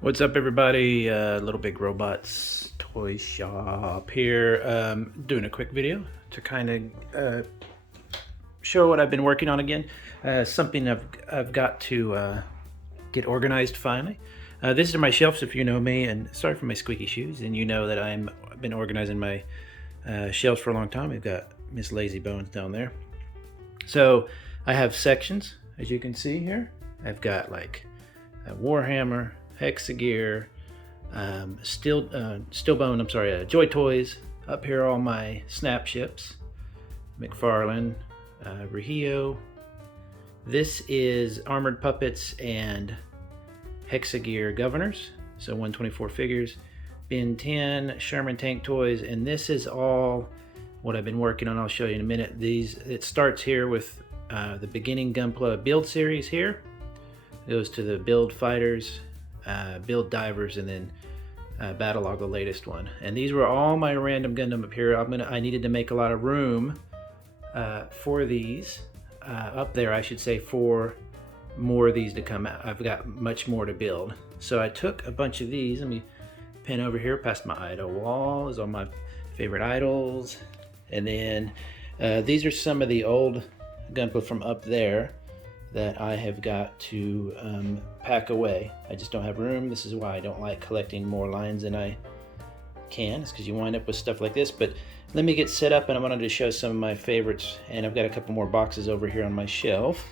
What's up, everybody? Little Big Robots Toy Shop here. Doing a quick video to kind of show what I've been working on again. Something I've got to get organized finally. These are my shelves, if you know me, and sorry for my squeaky shoes. And you know that I've been organizing my shelves for a long time. We've got Miss Lazy Bones down there. So I have sections, as you can see here. I've got like a Warhammer, Hexagear, Stillbone, Joy Toys. Up here all my snap ships, McFarlane, Rihio. This is Armored Puppets and Hexagear Governors, so 124 figures. Bin 10, Sherman Tank Toys, and this is all what I've been working on. I'll show you in a minute. It starts here with the beginning Gunpla build series here. It goes to the build fighters, build divers, and then Battlelog, the latest one. And these were all my random Gundam up here. I needed to make a lot of room for these up there, I should say, for more of these to come out. I've got much more to build. So I took a bunch of these. Let me pin over here past my idol wall. Is all my favorite idols. And then these are some of the old Gunpla from up there that I have got to pack away. I just don't have room. This is why I don't like collecting more lines than I can. It's because you wind up with stuff like this. But let me get set up, and I wanted to show some of my favorites. And I've got a couple more boxes over here on my shelf.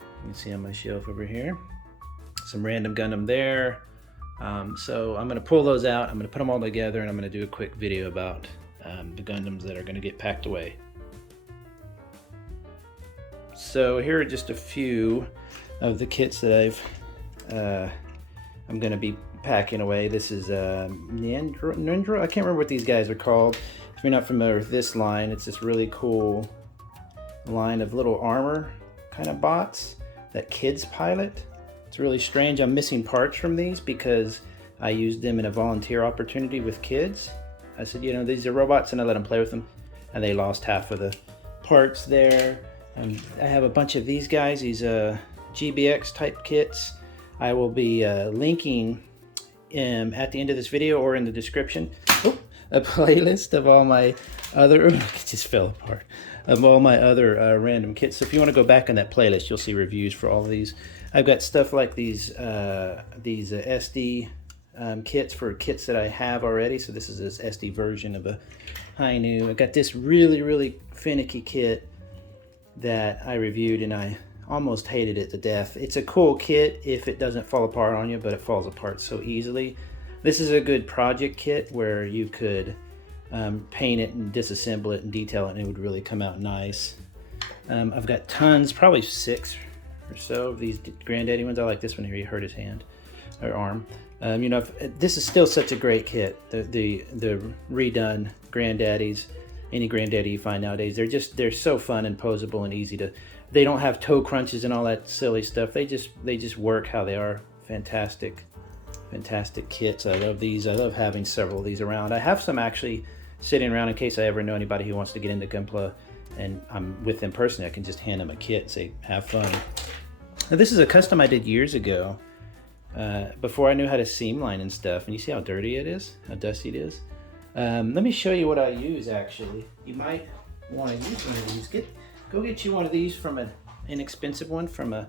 You can see on my shelf over here. Some random Gundam there. So I'm going to pull those out. I'm going to put them all together, and I'm going to do a quick video about the Gundams that are going to get packed away. So here are just a few of the kits that I'm going to be packing away. This is Nindra. I can't remember what these guys are called. If you're not familiar with this line, it's this really cool line of little armor kind of bots that kids pilot. It's really strange. I'm missing parts from these because I used them in a volunteer opportunity with kids. I said, you know, these are robots, and I let them play with them, and they lost half of the parts there. I have a bunch of these guys, these GBX type kits. I will be linking at the end of this video or in the description a playlist of all my other, it just fell apart, of all my other random kits. So if you want to go back in that playlist, you'll see reviews for all of these. I've got stuff like these SD kits for kits that I have already. So this is this SD version of a Hainu. I got this really finicky kit that I reviewed, and I almost hated it to death. It's a cool kit if it doesn't fall apart on you, but it falls apart so easily. This is a good project kit where you could paint it and disassemble it and detail it, and it would really come out nice. I've got tons, probably 6 or so of these Granddaddy ones. I like this one here. He hurt his hand or arm. You know, this is still such a great kit. The redone Granddaddies. Any Granddaddy you find nowadays, they're so fun and posable and easy to. They don't have toe crunches and all that silly stuff. They just work how they are. Fantastic kits. I love these. I love having several of these around. I have some actually sitting around in case I ever know anybody who wants to get into Gunpla, and I'm with them personally. I can just hand them a kit and say, have fun. Now, this is a custom I did years ago, before I knew how to seam line and stuff. And you see how dirty it is, how dusty it is. Let me show you what I use. Actually, you might want to use one of these. Go get you one of these from an inexpensive one from a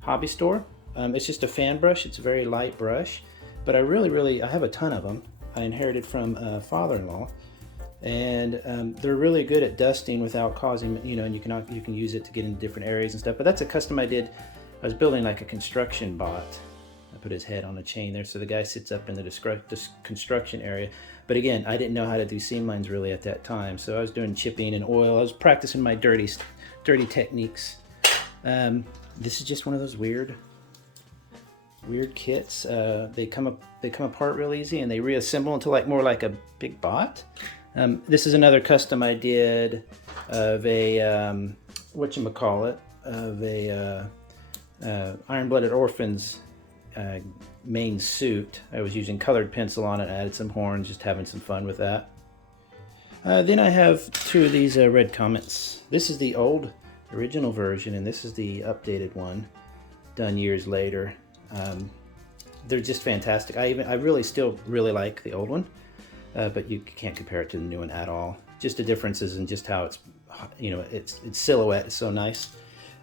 hobby store. It's just a fan brush. It's a very light brush, but I have a ton of them. I inherited from a father-in-law, and they're really good at dusting without causing, you know, and you can use it to get into different areas and stuff. But that's a custom I did. I was building like a construction bot. I put his head on a chain there, so the guy sits up in the construction area. But again, I didn't know how to do seam lines really at that time, so I was doing chipping and oil. I was practicing my dirty techniques. This is just one of those weird kits. They come apart real easy, and they reassemble into more like a big bot. This is another custom I did of a Iron-Blooded Orphans main suit. I was using colored pencil on it, added some horns, just having some fun with that. Then I have 2 of these red Comets. This is the old original version, and this is the updated one done years later. they're just fantastic. I really still really like the old one, but you can't compare it to the new one at all. Just the differences in just how it's, you know, its silhouette is so nice.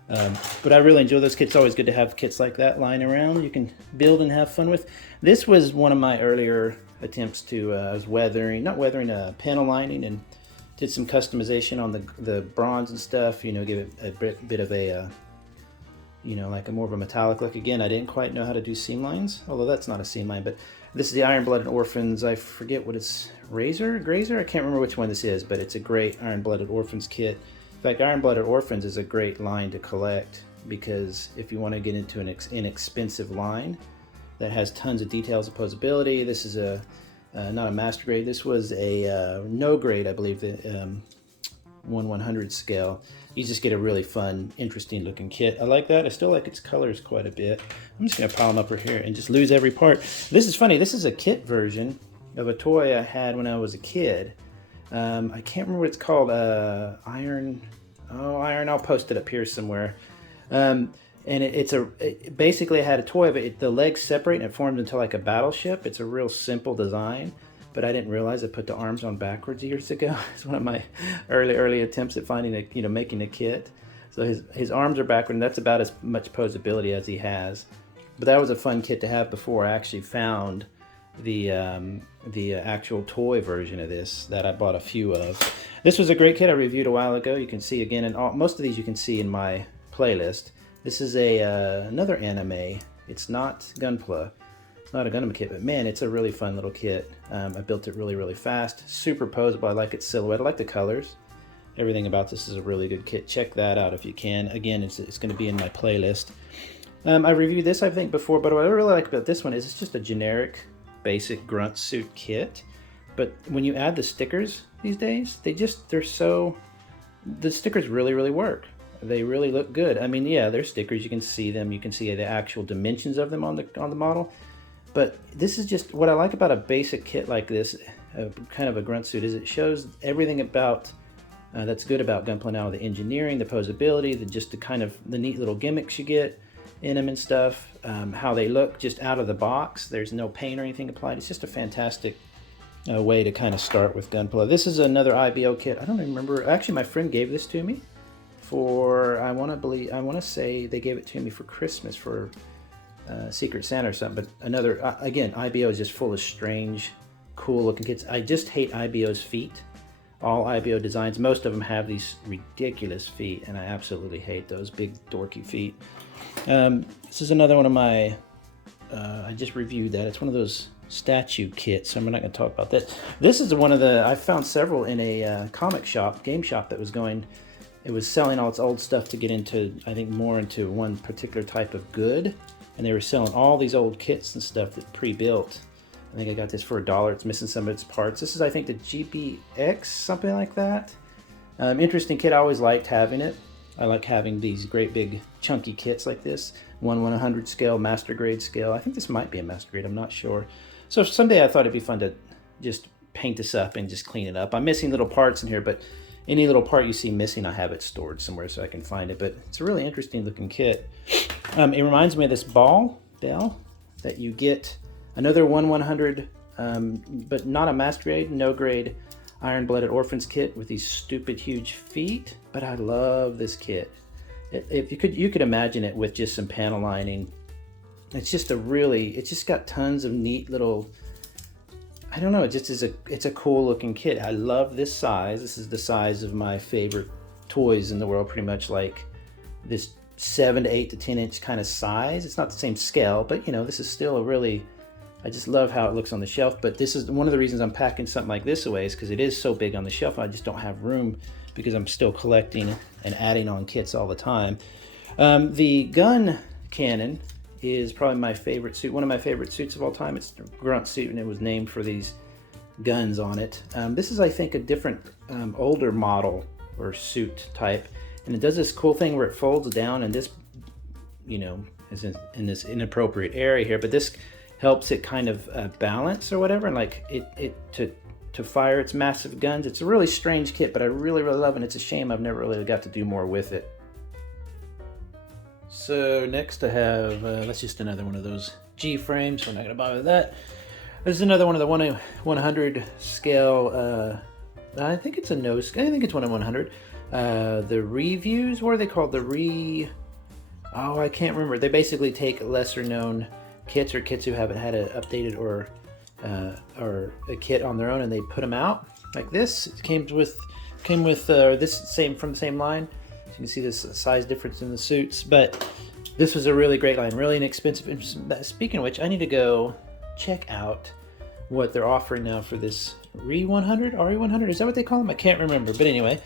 But I really enjoy those kits. It's always good to have kits like that lying around you can build and have fun with. This was one of my earlier attempts to, I was not weathering, panel lining, and did some customization on the bronze and stuff, you know, give it a bit of a, you know, like a more of a metallic look. Again, I didn't quite know how to do seam lines, although that's not a seam line, but this is the Iron-Blooded Orphans. I forget what it's, Grazer? I can't remember which one this is, but it's a great Iron-Blooded Orphans kit. In fact, Iron-Blooded Orphans is a great line to collect, because if you want to get into an inexpensive line that has tons of details and posability, this is a not a master grade. This was a no grade, I believe, the 1/100 scale. You just get a really fun, interesting looking kit. I like that. I still like its colors quite a bit. I'm just gonna pile them up right here and just lose every part. This is funny. This is a kit version of a toy I had when I was a kid. I can't remember what it's called. Iron. I'll post it up here somewhere. And basically I had a toy of it. The legs separate and it formed into like a battleship. It's a real simple design, but I didn't realize I put the arms on backwards years ago. It's one of my early attempts at finding making a kit. So his arms are backward, and that's about as much posability as he has. But that was a fun kit to have before I actually found the actual toy version of this that I bought a few of. This was a great kit I reviewed a while ago. You can see again, and most of these you can see in my playlist. This is another anime. It's not Gunpla. It's not a Gundam kit, but man, it's a really fun little kit. I built it really fast. Super posable. I like its silhouette. I like the colors. Everything about this is a really good kit. Check that out if you can. Again, it's going to be in my playlist. I reviewed this, I think, before, but what I really like about this one is it's just a generic, basic grunt suit kit. But when you add the stickers these days, the stickers really work. They really look good. I mean, yeah, they're stickers. You can see them. You can see the actual dimensions of them on the model. But this is just what I like about a basic kit like this, kind of a grunt suit, is it shows everything about that's good about Gunpla now. The engineering, the posability, the neat little gimmicks you get in them and stuff. How they look just out of the box. There's no paint or anything applied. It's just a fantastic way to kind of start with Gunpla. This is another IBO kit. I don't remember. Actually, my friend gave this to me for, I want to say they gave it to me for Christmas for Secret Santa or something. But another, again, IBO is just full of strange, cool looking kits. I just hate IBO's feet. All IBO designs, most of them have these ridiculous feet, and I absolutely hate those big dorky feet. This is another one of my, I just reviewed that. It's one of those statue kits, so I'm not going to talk about that. This is one of I found several in a comic shop, game shop that was going. It was selling all its old stuff to get into, I think, more into one particular type of good. And they were selling all these old kits and stuff that pre-built. I think I got this for $1. It's missing some of its parts. This is, I think, the GPX, something like that. Interesting kit. I always liked having it. I like having these great big chunky kits like this. 1/100 scale, master grade scale. I think this might be a master grade. I'm not sure. So someday I thought it'd be fun to just paint this up and just clean it up. I'm missing little parts in here, but any little part you see missing, I have it stored somewhere so I can find it. But it's a really interesting looking kit. It reminds me of this bell that you get, another 1/100, but not a master grade, no grade Iron-Blooded Orphans kit with these stupid huge feet. But I love this kit. If you could imagine it with just some panel lining. It's just it's just got tons of neat little, I don't know, it's a cool looking kit. I love this size. This is the size of my favorite toys in the world, pretty much, like this 7 to 8 to 10 inch kind of size. It's not the same scale, but this is still I just love how it looks on the shelf. But this is one of the reasons I'm packing something like this away, is because it is so big on the shelf. I just don't have room because I'm still collecting and adding on kits all the time. The gun cannon is probably my favorite suit, one of my favorite suits of all time. It's the grunt suit, and it was named for these guns on it. This is, I think, a different older model or suit type, and it does this cool thing where it folds down, and this is in this inappropriate area here, but this helps it kind of balance or whatever, and like to fire its massive guns. It's a really strange kit, but I really love it, and it's a shame I've never really got to do more with it. So next I have, that's just another one of those G-frame, so I'm not going to bother with that. This is another one of the 1/100 scale. I think it's a no scale. I think it's 1/100. The reviews, what are they called? Oh, I can't remember. They basically take lesser known kits or kits who haven't had an updated or a kit on their own, and they put them out like this. It came with this from the same line. So you can see this size difference in the suits, but this was a really great line, really inexpensive. And speaking of which, I need to go check out what they're offering now for this RE100. Is that what they call them? I can't remember, but anyway.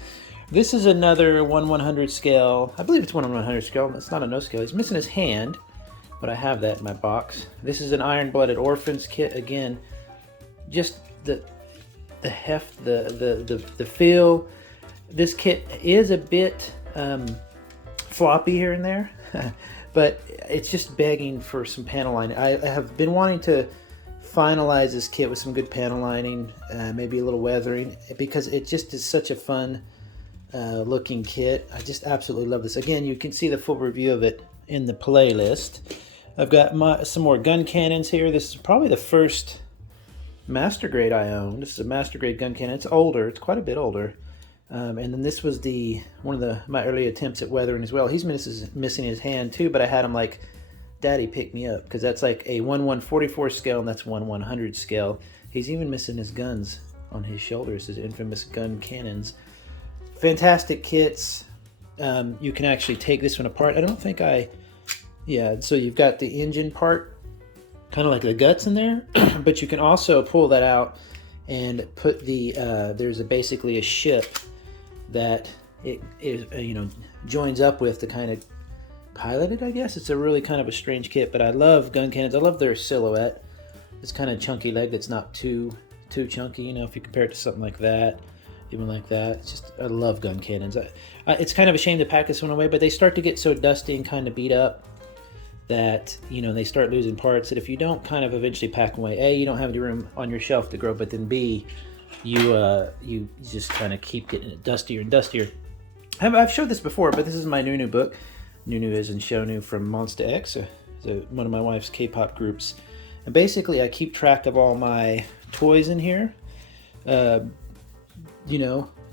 This is another 1/100 scale. I believe it's 1/100 scale. It's not a no scale. He's missing his hand, but I have that in my box. This is an Iron-Blooded Orphans kit. Again, just the heft, the feel. This kit is a bit floppy here and there, but it's just begging for some panel lining. I have been wanting to finalize this kit with some good panel lining, maybe a little weathering, because it just is such a fun looking kit. I just absolutely love this. Again, you can see the full review of it in the playlist. I've got some more gun cannons here. This is probably the first master grade I own. This is a master grade gun cannon. It's older. It's quite a bit older. And then this was one of my early attempts at weathering as well. He's missing his hand too, but I had him like, Daddy, pick me up, because that's like a 1/144 scale, and that's 1/100 scale. He's even missing his guns on his shoulders, his infamous gun cannons. Fantastic kits. You can actually take this one apart. I don't think so you've got the engine part, kind of like the guts in there, but you can also pull that out and put there's basically a ship that it joins up with to kind of pilot it, I guess. It's a really kind of a strange kit, but I love gun cannons. I love their silhouette. It's kind of chunky leg that's not too chunky, if you compare it to something like that. Even like that. It's just, I love gun cannons. It's kind of a shame to pack this one away, but they start to get so dusty and kind of beat up that, they start losing parts, that if you don't kind of eventually pack them away, A, you don't have any room on your shelf to grow, but then B, you just kind of keep getting it dustier and dustier. I've showed this before, but this is my Nunu book. Nunu is in Shonu from Monster X, one of my wife's K-pop groups. And basically, I keep track of all my toys in here.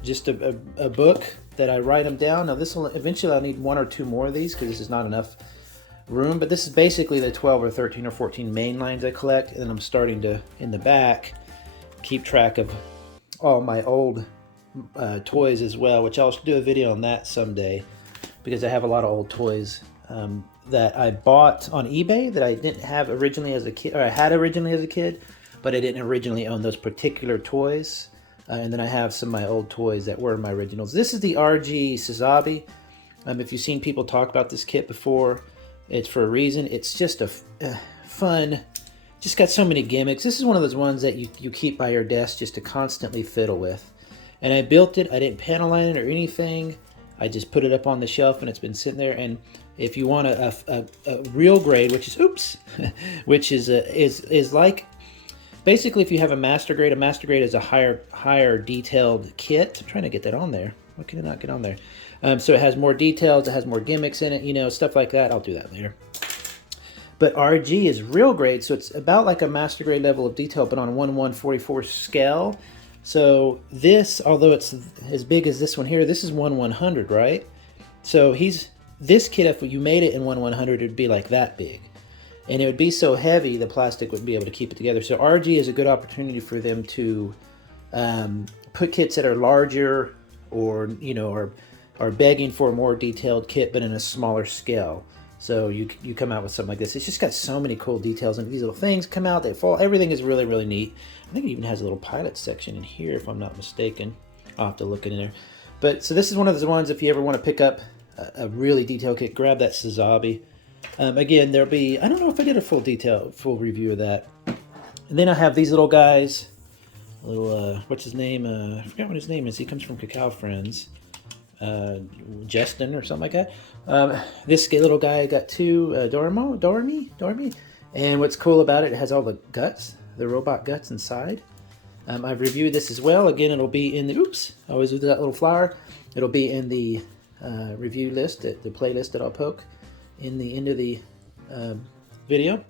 Just a book that I write them down. Now eventually I'll need 1 or 2 more of these, because this is not enough room, but this is basically the 12 or 13 or 14 main lines I collect, and I'm starting to, in the back, keep track of all my old toys as well, which I'll do a video on that someday, because I have a lot of old toys that I bought on eBay that I didn't have originally as a kid, or I had originally as a kid, but I didn't originally own those particular toys. And then I have some of my old toys that were my originals. This is the RG Sazabi. If you've seen people talk about this kit before, it's for a reason. It's just a fun, just got so many gimmicks. This is one of those ones that you keep by your desk just to constantly fiddle with. And I built it. I didn't panel line it or anything. I just put it up on the shelf, and it's been sitting there. And if you want a real grade, which is which is like, basically, if you have a master grade is a higher detailed kit. I'm trying to get that on there. Why can it not get on there? So it has more details, it has more gimmicks in it, stuff like that. I'll do that later. But RG is real grade, so it's about like a master grade level of detail, but on a 1/144 scale. So this, although it's as big as this one here, this is 1/100, right? So this kit, if you made it in 1/100, it'd be like that big. And it would be so heavy, the plastic wouldn't be able to keep it together. So RG is a good opportunity for them to put kits that are larger, or are begging for a more detailed kit, but in a smaller scale. So you come out with something like this. It's just got so many cool details, and these little things come out, they fall. Everything is really, really neat. I think it even has a little pilot section in here, if I'm not mistaken. I'll have to look in there. But so this is one of those ones, if you ever want to pick up a really detailed kit, grab that Sazabi. Again, there'll be, I don't know if I did a full review of that. And then I have these little guys, what's his name? I forgot what his name is. He comes from Cacao Friends. Justin or something like that. This little guy got 2 Dormy. And what's cool about it, it has all the guts, the robot guts inside. I've reviewed this as well. Again, it'll be in the, I always do that little flower. It'll be in the review list, the playlist that I'll poke in the end of the video.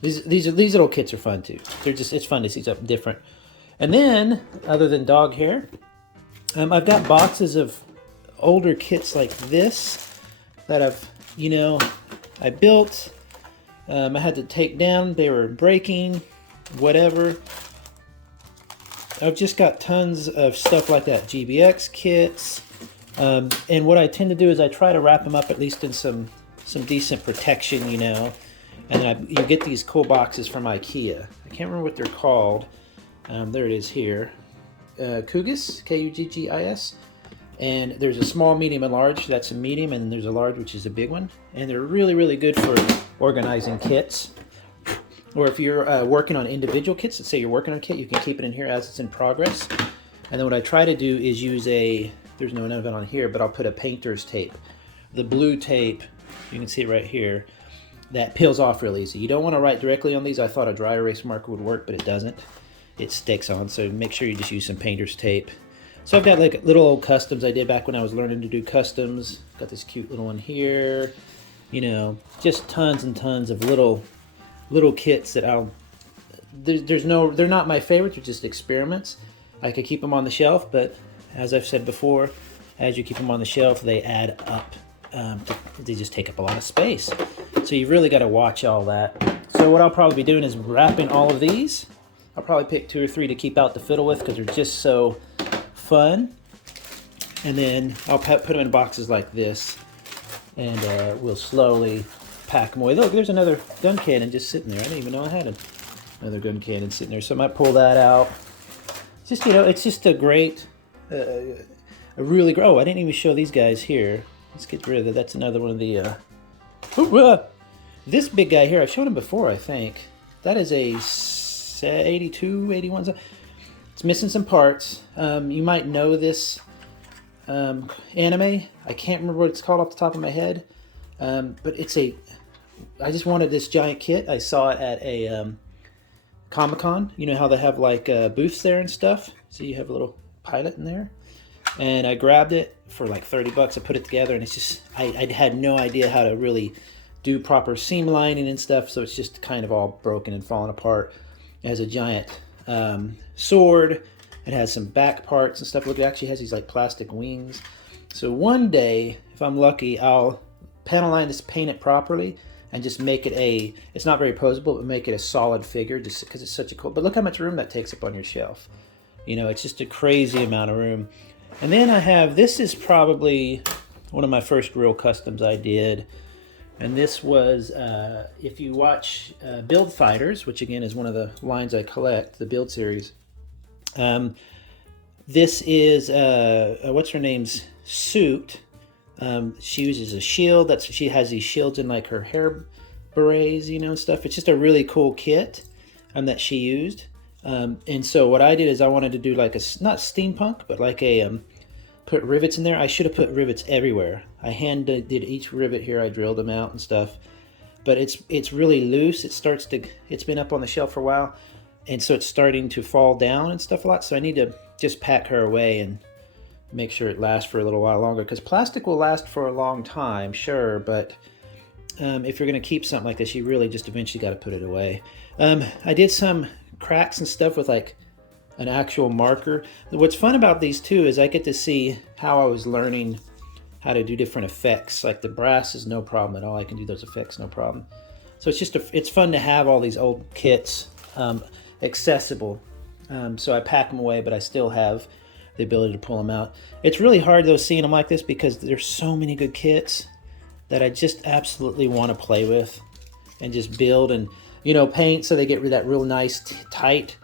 These little kits are fun too. It's fun to see something different. And then, other than dog hair, I've got boxes of older kits like this that I built. I had to take down. They were breaking, whatever. I've just got tons of stuff like that. GBX kits. And what I tend to do is I try to wrap them up at least in some decent protection, And then you get these cool boxes from IKEA. I can't remember what they're called. There it is here. Kuggis, Kuggis. And there's a small, medium, and large. That's a medium, and there's a large, which is a big one. And they're really, really good for organizing kits. Or if you're working on individual kits, let's say you're working on a kit, you can keep it in here as it's in progress. And then what I try to do is use there's no none of it on here, but I'll put a painter's tape. The blue tape, you can see it right here, that peels off real easy. You don't want to write directly on these. I thought a dry erase marker would work, but it doesn't. It sticks on, so make sure you just use some painter's tape. So I've got like little old customs I did back when I was learning to do customs. Got this cute little one here. Just tons and tons of little kits that they're not my favorites, they're just experiments. I could keep them on the shelf, but as I've said before, as you keep them on the shelf, they add up. They just take up a lot of space. So you've really got to watch all that. So what I'll probably be doing is wrapping all of these. I'll probably pick 2 or 3 to keep out to fiddle with because they're just so fun. And then I'll put them in boxes like this, and we'll slowly pack them away. Look, there's another gun cannon just sitting there. I didn't even know I had another gun cannon sitting there. So I might pull that out. Just, it's just a great, a really great. Oh, I didn't even show these guys here. Let's get rid of that. That's another one of the. This big guy here, I've shown him before, I think. That is a 82, 81. It's missing some parts. You might know this anime. I can't remember what it's called off the top of my head. But I just wanted this giant kit. I saw it at a Comic-Con. You know how they have like booths there and stuff? So you have a little pilot in there. And I grabbed it for like 30 bucks. I put it together, and it's just, I had no idea how to really do proper seam lining and stuff. So it's just kind of all broken and falling apart. It has a giant sword. It has some back parts and stuff. Look, it actually has these like plastic wings. So one day, if I'm lucky, I'll panel line this, paint it properly, and just make it it's not very posable, but make it a solid figure just because it's such a cool, but look how much room that takes up on your shelf. It's just a crazy amount of room. And then I have, this is probably one of my first real customs I did. And this was, if you watch Build Fighters, which again is one of the lines I collect, the Build series. This is, what's her name's suit. She uses a shield. She has these shields in like her hair berets, and stuff. It's just a really cool kit that she used. And so what I did is I wanted to do like not steampunk, but like put rivets in there. I should have put rivets everywhere. I hand did each rivet here. I drilled them out and stuff. But it's really loose. It's been up on the shelf for a while. And so it's starting to fall down and stuff a lot. So I need to just pack her away and make sure it lasts for a little while longer, because plastic will last for a long time, sure, but if you're going to keep something like this, you really just eventually got to put it away. I did some cracks and stuff with like an actual marker. What's fun about these too is I get to see how I was learning how to do different effects. Like the brass is no problem at all. I can do those effects no problem. So it's fun to have all these old kits accessible. So I pack them away, but I still have the ability to pull them out. It's really hard though seeing them like this because there's so many good kits that I just absolutely want to play with and just build and paint so they get that real nice tight.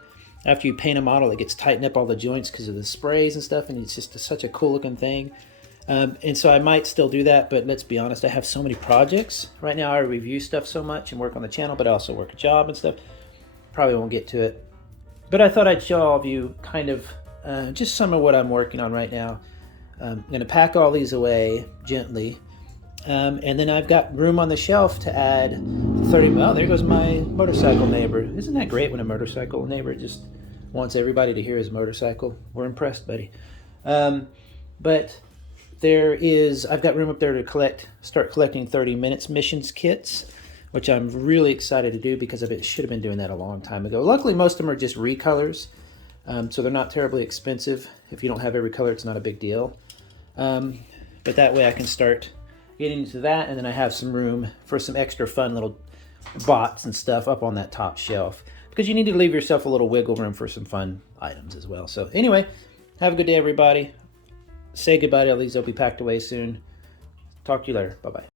After you paint a model, it gets tightened up all the joints because of the sprays and stuff, and it's just such a cool looking thing. And so I might still do that, but let's be honest, I have so many projects right now. I review stuff so much and work on the channel, but I also work a job and stuff. Probably won't get to it, but I thought I'd show all of you kind of just some of what I'm working on right now. I'm going to pack all these away gently. And then I've got room on the shelf to add 30. Oh, there goes my motorcycle neighbor. Isn't that great when a motorcycle neighbor just wants everybody to hear his motorcycle? We're impressed, buddy. But I've got room up there to start collecting 30 minutes missions kits, which I'm really excited to do because I should have been doing that a long time ago. Luckily, most of them are just recolors, so they're not terribly expensive. If you don't have every color, it's not a big deal. But that way I can start getting into that, and then I have some room for some extra fun little bots and stuff up on that top shelf, because you need to leave yourself a little wiggle room for some fun items as well. So anyway, have a good day, everybody. Say goodbye to all these. They'll be packed away soon. Talk to you later. Bye-bye.